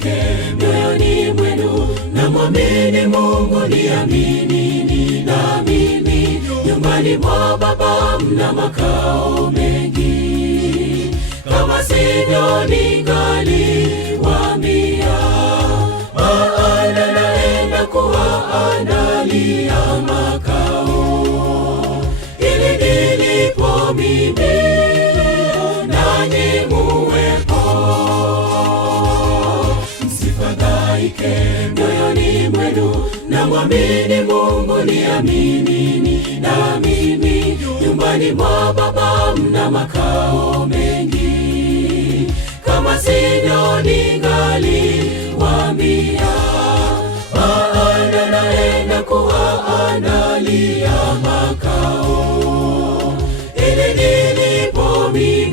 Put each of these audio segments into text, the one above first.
msifadhaike mioyoni mwenu, na mwamini Mungu, niaminini na mimi. Nyumbani mwa Baba mna makao mengi, kama sivyo ningaliwaambia. Maana naenda kuwaandalia makao, ili nilipo mimi nanyi muwepo. Msifadhaike mioyoni mwenu, na mwamini Mungu, niaminini na mimi. Nyumbani mwa Baba mna makao mengi, kama sivyo ningaliwaambia. Maana naenda kuwaandalia makao, ili nilipo mimi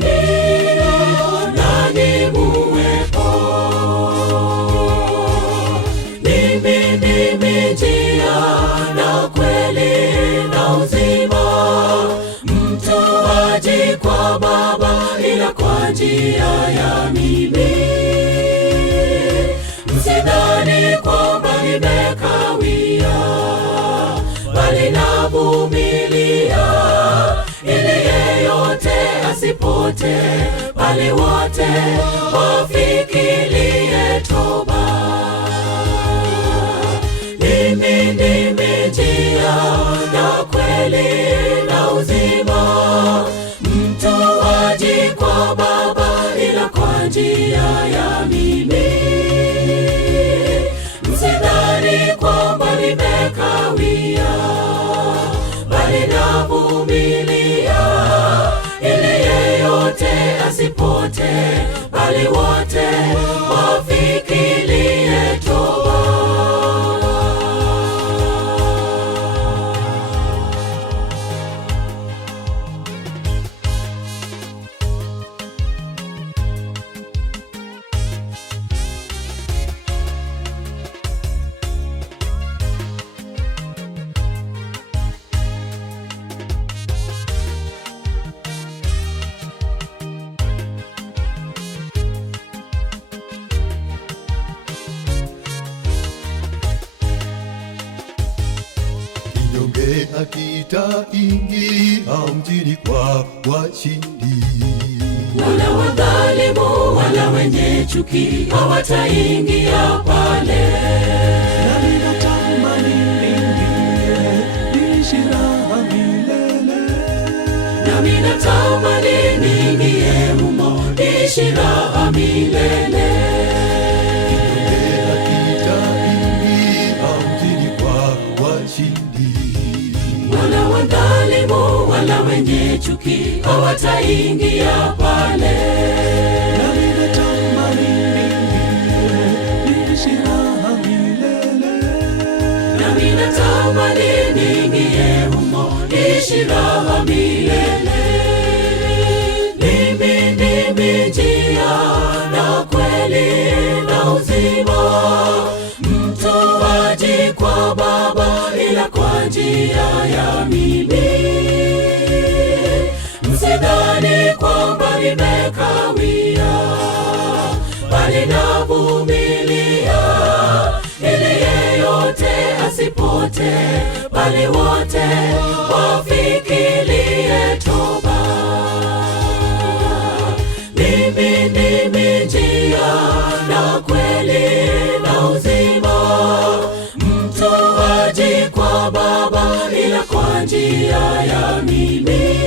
nanyi muwepo. Mimi ndimi njia na kweli na uzima, mtu haji kwa Baba ila kwa njia ya mimi. Msidhani kwamba nimekawia, bali navumilia, ili yeyote asipote, bali wote wafikirie toba. Mimi ndimi njia na kweli na uzima, mtu haji kwa Baba ila kwa njia ya mimi. Msidhani kwamba nimekawia, bali navumilia, ili yeyote asipote, bali wote wafikirie toba. Kinyonge hakitaingia mjini kwa washindi, wala wadhalimu wala wenye chuki hawataingia pale. Nami natamani niingie niishi raha milele, nami natamani niingie humo niishi raha milele. Wala wadhalimu wala wenye chuki hawataingia pale. nami natamani niingie niishi raha milele, nami natamani niingie humo niishi raha milele. Mimi ndimi njia na kweli na uzima, mtu haji kwa Baba ila kwa njia ya mimi. Msidhani kwamba nimekawia, bali navumilia, ili yeyote asipote, bali wote wafikirie toba. Mimi ndimi njia na kweli na uzima, mtu haji kwa Baba ila kwa njia ya mimi.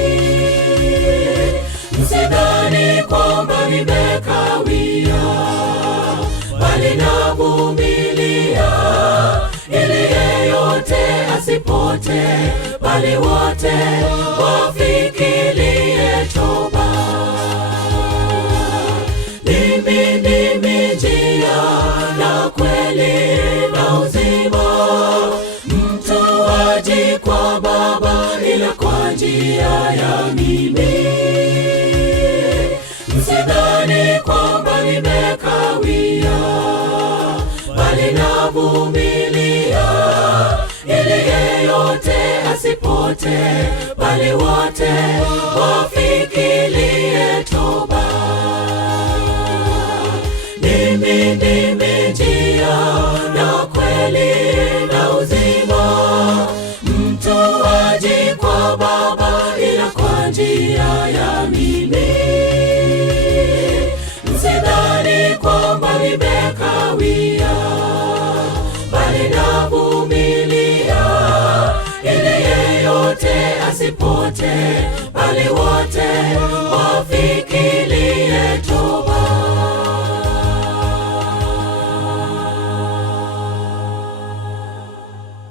Msidhani kwamba nimekawia, bali navumilia, ili yeyote asipote, bali wote wafikirie toba. Mimi ndimi njia na kweli na uzima, mtu haji kwa Baba ila kwa njia ya mimi. Msidhani kwamba nimekawia, bali navumilia, ili yeyote asipote, bali wote wafikirie toba. Mimi ndimi wote, bali wote wafikie